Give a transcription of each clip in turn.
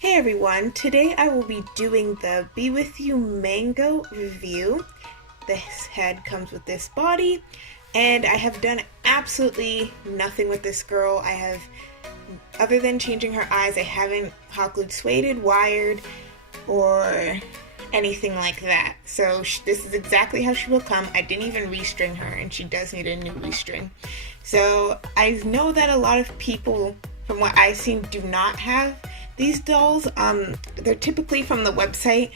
Hey everyone, today I will be doing the Be With You Mango review. This head comes with this body, and I have done absolutely nothing with this girl. Other than changing her eyes, I haven't hot glued, sueded, wired, or anything like that. So this is exactly how she will come. I didn't even restring her, and she does need a new restring. So I know that a lot of people, from what I've seen, do not have these dolls. They're typically from the website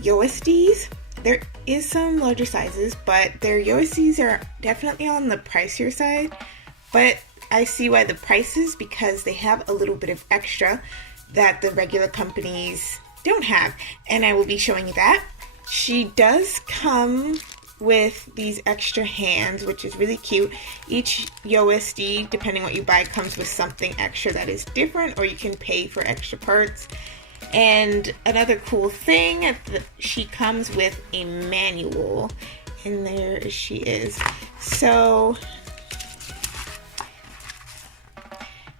USDs. There is some larger sizes, but their USDs are definitely on the pricier side. But I see why the price is, because they have a little bit of extra that the regular companies don't have, and I will be showing you that. She does come with these extra hands, which is really cute. Each USD, depending what you buy, comes with something extra that is different, or you can pay for extra parts. And another cool thing, she comes with a manual, and there she is. So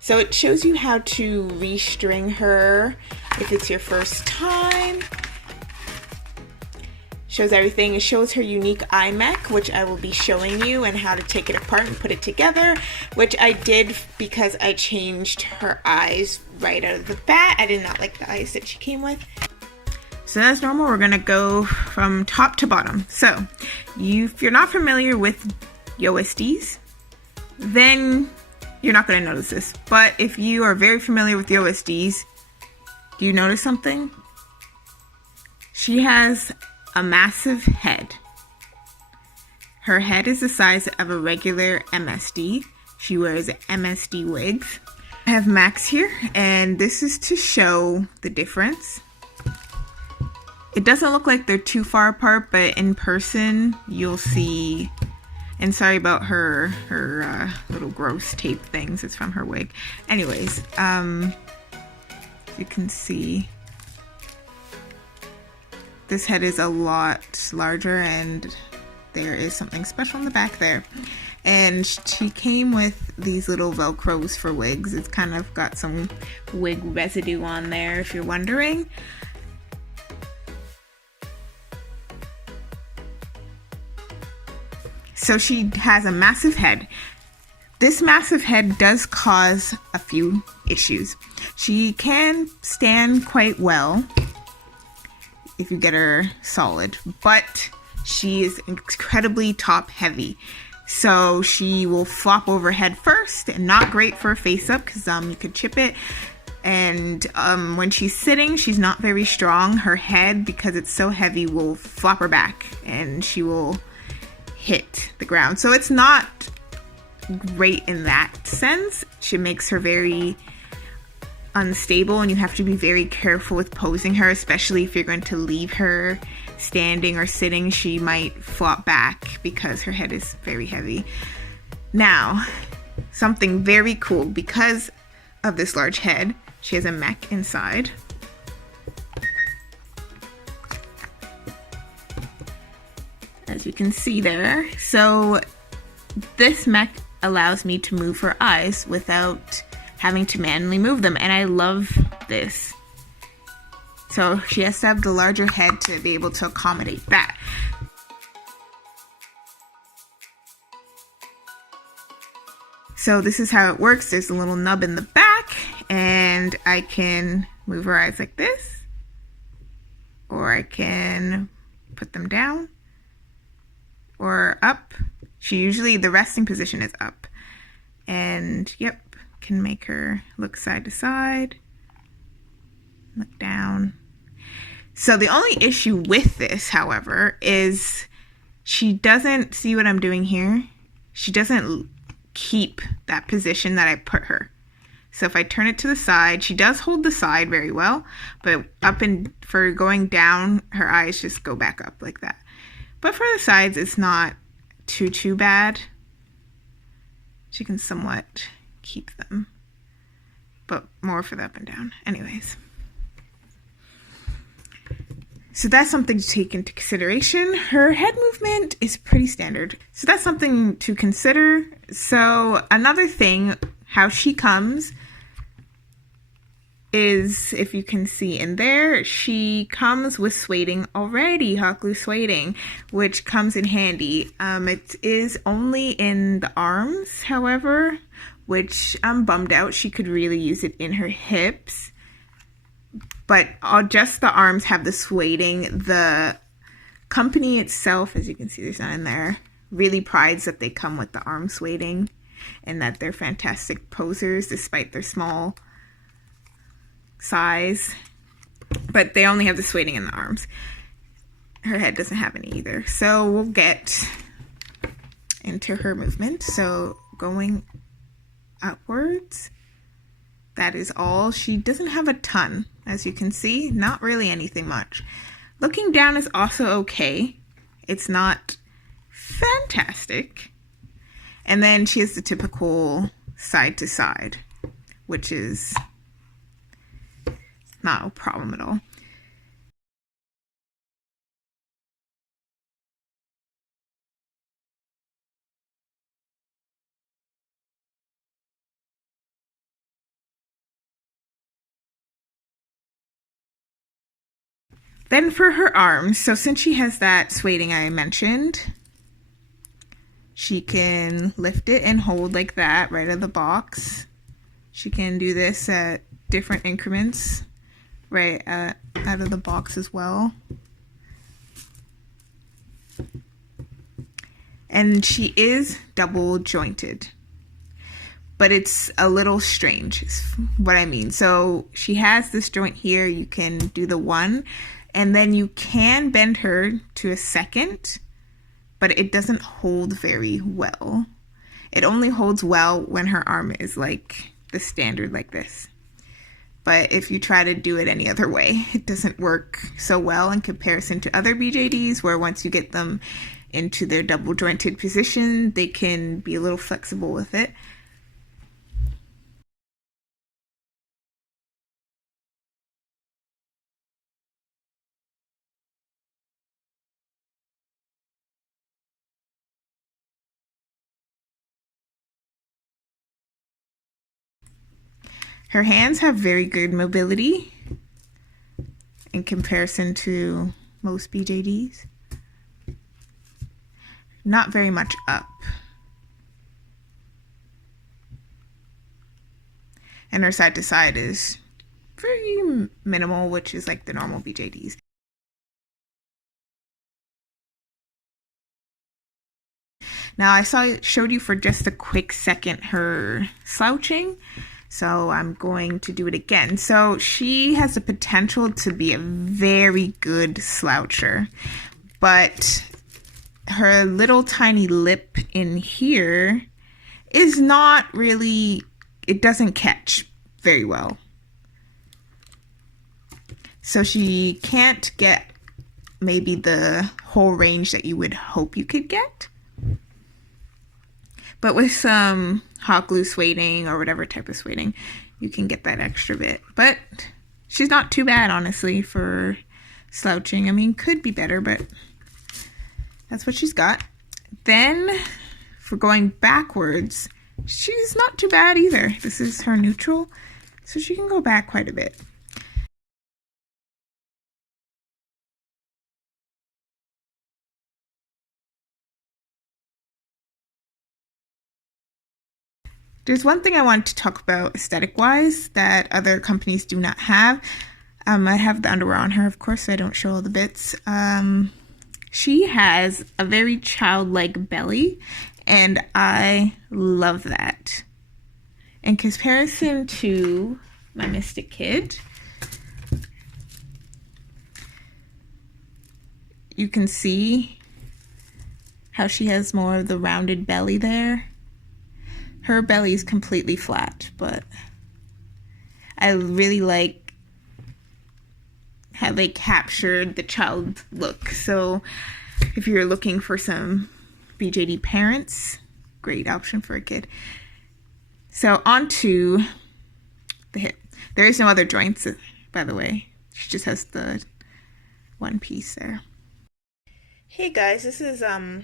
it shows you how to restring her if it's your first time. Shows everything. It shows her unique eye mech, which I will be showing you, and how to take it apart and put it together, which I did because I changed her eyes right out of the bat. I did not like the eyes that she came with. So as normal, we're gonna go from top to bottom. So if you're not familiar with USDs, then you're not gonna notice this. But if you are very familiar with USDs, do you notice something? She has a massive head. Her head is the size of a regular MSD. She wears MSD wigs. I have Max here, and this is to show the difference. It doesn't look like they're too far apart, but in person you'll see. And sorry about her little gross tape things. It's from her wig. Anyways, you can see this head is a lot larger, and there is something special in the back there. And she came with these little Velcros for wigs. It's kind of got some wig residue on there, if you're wondering. So she has a massive head. This massive head does cause a few issues. She can stand quite well if you get her solid, but she is incredibly top heavy. So she will flop over head first, and not great for a face up, because you could chip it. And when she's sitting, she's not very strong. Her head, because it's so heavy, will flop her back, and she will hit the ground. So it's not great in that sense. She makes her very unstable, and you have to be very careful with posing her, especially if you're going to leave her standing or sitting. She might flop back because her head is very heavy. Now, something very cool, because of this large head, she has a mech inside. As you can see there. So this mech allows me to move her eyes without having to manually move them, and I love this. So she has to have the larger head to be able to accommodate that. So this is how it works. There's a little nub in the back, and I can move her eyes like this, or I can put them down or up. The resting position is up. And yep, can make her look side to side, look down. So the only issue with this, however, is she doesn't, see what I'm doing here? She doesn't keep that position that I put her. So if I turn it to the side, she does hold the side very well, but for going down, her eyes just go back up like that. But for the sides, it's not too bad. She can somewhat keep them, but more for the up and down. Anyways, so that's something to take into consideration. Her head movement is pretty standard, so that's something to consider. So another thing, how she comes is, if you can see in there, she comes with sueding already, hot glue sueding, which comes in handy. It is only in the arms, however, which I'm bummed out. She could really use it in her hips, but just the arms have the sueding. The company itself, as you can see, there's none in there, really prides that they come with the arm sueding and that they're fantastic posers despite their small size, but they only have the sueding in the arms. Her head doesn't have any either. So we'll get into her movement. So going upwards, that is all. She doesn't have a ton, as you can see, not really anything much. Looking down is also okay. It's not fantastic. And then she has the typical side to side, which is not a problem at all. Then for her arms, so since she has that sueding I mentioned, she can lift it and hold like that right out of the box. She can do this at different increments right out of the box as well. And she is double jointed, but it's a little strange is what I mean. So she has this joint here. You can do the one, and then you can bend her to a second, but it doesn't hold very well. It only holds well when her arm is like the standard like this. But if you try to do it any other way, it doesn't work so well in comparison to other BJDs, where once you get them into their double jointed position, they can be a little flexible with it. Her hands have very good mobility in comparison to most BJDs. Not very much up. And her side to side is very minimal, which is like the normal BJDs. Now I showed you for just a quick second her slouching. So I'm going to do it again. So she has the potential to be a very good sloucher, but her little tiny lip in here is not really, it doesn't catch very well. So she can't get maybe the whole range that you would hope you could get. But with some hot glue sueding or whatever type of sueding, you can get that extra bit. But she's not too bad, honestly, for slouching. I mean, could be better, but that's what she's got. Then, for going backwards, she's not too bad either. This is her neutral, so she can go back quite a bit. There's one thing I want to talk about aesthetic-wise that other companies do not have. I have the underwear on her, of course, so I don't show all the bits. She has a very childlike belly, and I love that. In comparison to my Mystic Kid, you can see how she has more of the rounded belly there. Her belly is completely flat, but I really like how they captured the child look. So if you're looking for some BJD parents, great option for a kid. So onto the hip. There is no other joints, by the way. She just has the one piece there. Hey guys, this is a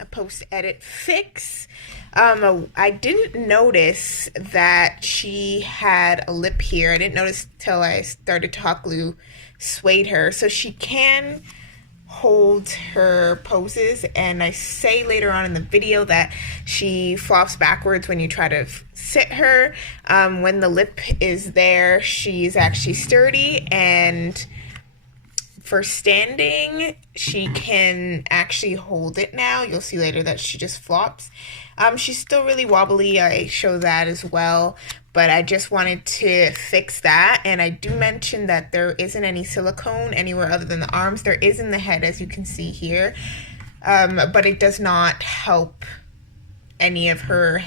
a post-edit fix. I didn't notice that she had a lip here. I didn't notice till I started to hot glue Suede her. So she can hold her poses, and I say later on in the video that she flops backwards when you try to sit her. When the lip is there, she's actually sturdy, and for standing, she can actually hold it now. You'll see later that she just flops. She's still really wobbly. I show that as well, but I just wanted to fix that. And I do mention that there isn't any silicone anywhere other than the arms. There is in the head, as you can see here, but it does not help any of her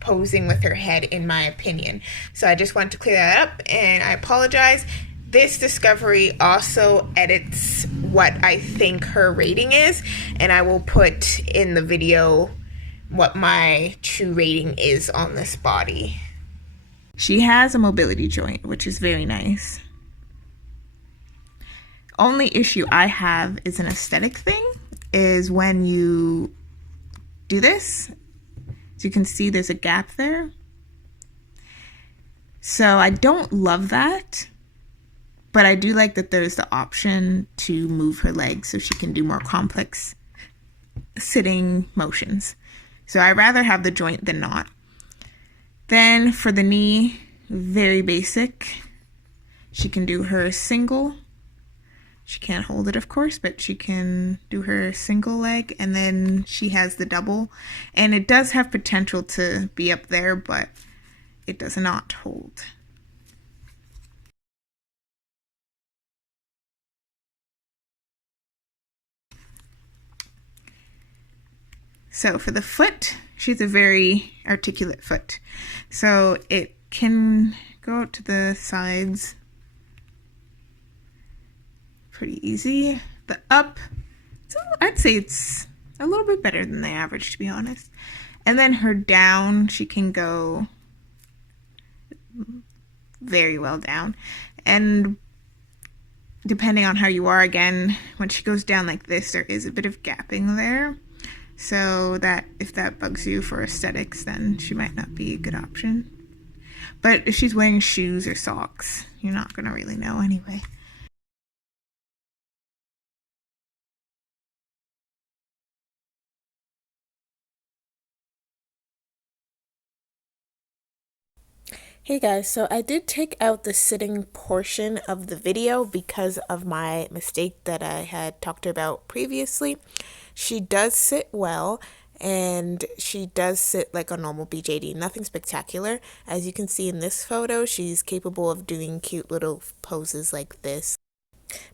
posing with her head, in my opinion. So I just wanted to clear that up, and I apologize. This Discovery also edits what I think her rating is, and I will put in the video what my true rating is on this body. She has a mobility joint, which is very nice. Only issue I have is an aesthetic thing, is when you do this. As you can see, there's a gap there. So I don't love that, but I do like that there's the option to move her legs so she can do more complex sitting motions. So I'd rather have the joint than not. Then for the knee, very basic. She can do her single. She can't hold it, of course, but she can do her single leg, and then she has the double. And it does have potential to be up there, but it does not hold. So for the foot, she's a very articulate foot. So it can go out to the sides pretty easy. The up, I'd say it's a little bit better than the average, to be honest. And then her down, she can go very well down. And depending on how you are, again, when she goes down like this, there is a bit of gapping there. So that if that bugs you for aesthetics, then she might not be a good option. But if she's wearing shoes or socks, you're not going to really know anyway. Hey guys, so I did take out the sitting portion of the video because of my mistake that I had talked about previously. She does sit well, and she does sit like a normal BJD, nothing spectacular. As you can see in this photo, she's capable of doing cute little poses like this.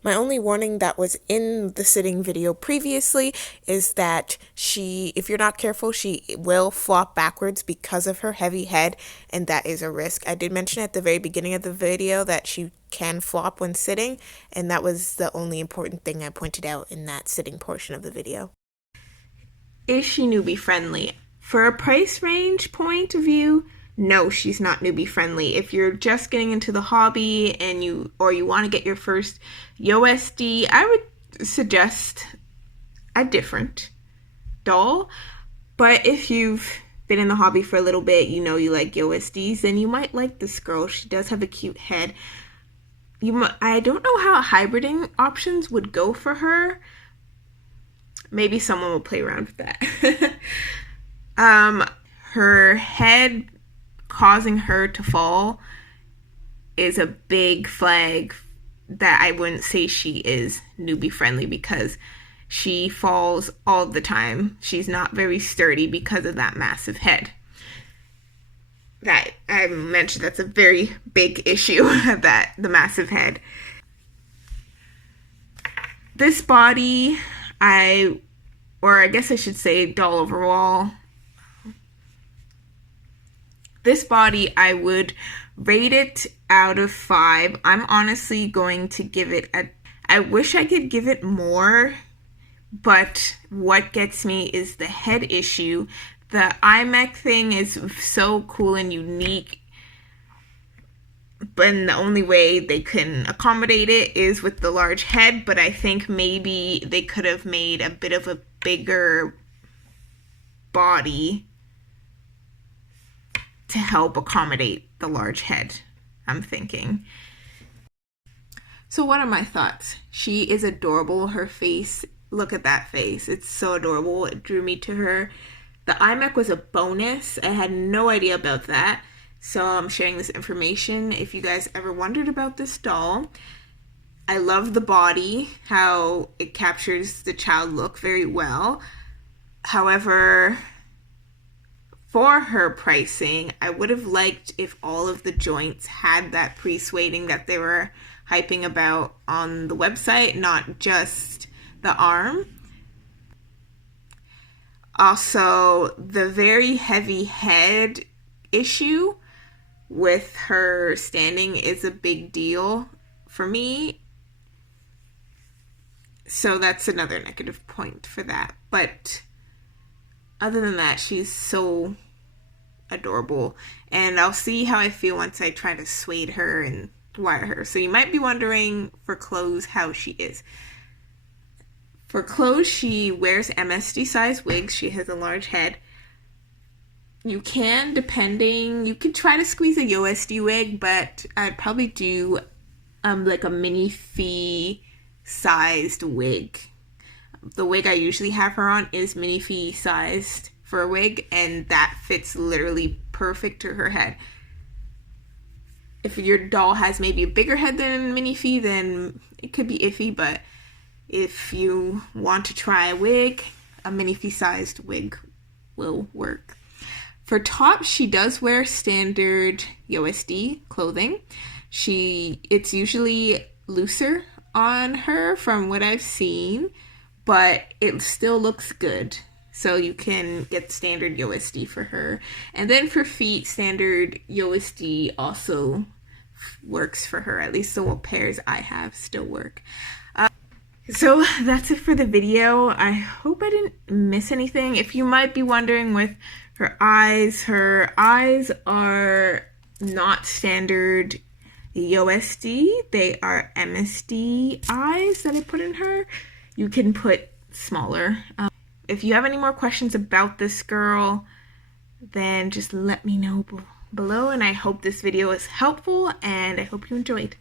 My only warning that was in the sitting video previously is that if you're not careful, she will flop backwards because of her heavy head, and that is a risk. I did mention at the very beginning of the video that she can flop when sitting, and that was the only important thing I pointed out in that sitting portion of the video. Is she newbie friendly? For a price range point of view, no, she's not newbie friendly. If you're just getting into the hobby and you want to get your first YoSD, I would suggest a different doll. But if you've been in the hobby for a little bit, you like YoSDs, then you might like this girl. She does have a cute head. I don't know how hybriding options would go for her. Maybe someone will play around with that. Her head causing her to fall is a big flag that I wouldn't say she is newbie friendly, because she falls all the time. She's not very sturdy because of that massive head. That I mentioned, that's a very big issue, that the massive head. This body, I guess I should say doll overall. This body, I would rate it out of 5. I'm honestly going to give it I wish I could give it more, but what gets me is the head issue. The iMech thing is so cool and unique, but the only way they can accommodate it is with the large head, but I think maybe they could have made a bit of a bigger body to help accommodate the large head, I'm thinking. So what are my thoughts? She is adorable. Her face, look at that face. It's so adorable. It drew me to her. The iMac was a bonus. I had no idea about that. So I'm sharing this information if you guys ever wondered about this doll. I love the body, how it captures the child look very well. However, for her pricing, I would have liked if all of the joints had that pre-sueding that they were hyping about on the website, not just the arm. Also, the very heavy head issue with her standing is a big deal for me. So that's another negative point for that. But other than that, she's so adorable. And I'll see how I feel once I try to suede her and wire her. So you might be wondering for clothes how she is. For clothes, she wears MSD size wigs. She has a large head. You can could try to squeeze a USD wig, but I'd probably do like a minifee sized wig. The wig I usually have her on is minifee sized for a wig, and that fits literally perfect to her head. If your doll has maybe a bigger head than minifee, then it could be iffy, but if you want to try a wig, a minifee sized wig will work. For tops, she does wear standard USD clothing. It's usually looser on her from what I've seen, but it still looks good. So you can get standard USD for her. And then for feet, standard USD also works for her. At least the pairs I have still work. So that's it for the video. I hope I didn't miss anything. If you might be wondering with her eyes are not standard USD. They are MSD eyes that I put in her. You can put smaller. If you have any more questions about this girl, then just let me know below, and I hope this video is helpful, and I hope you enjoyed.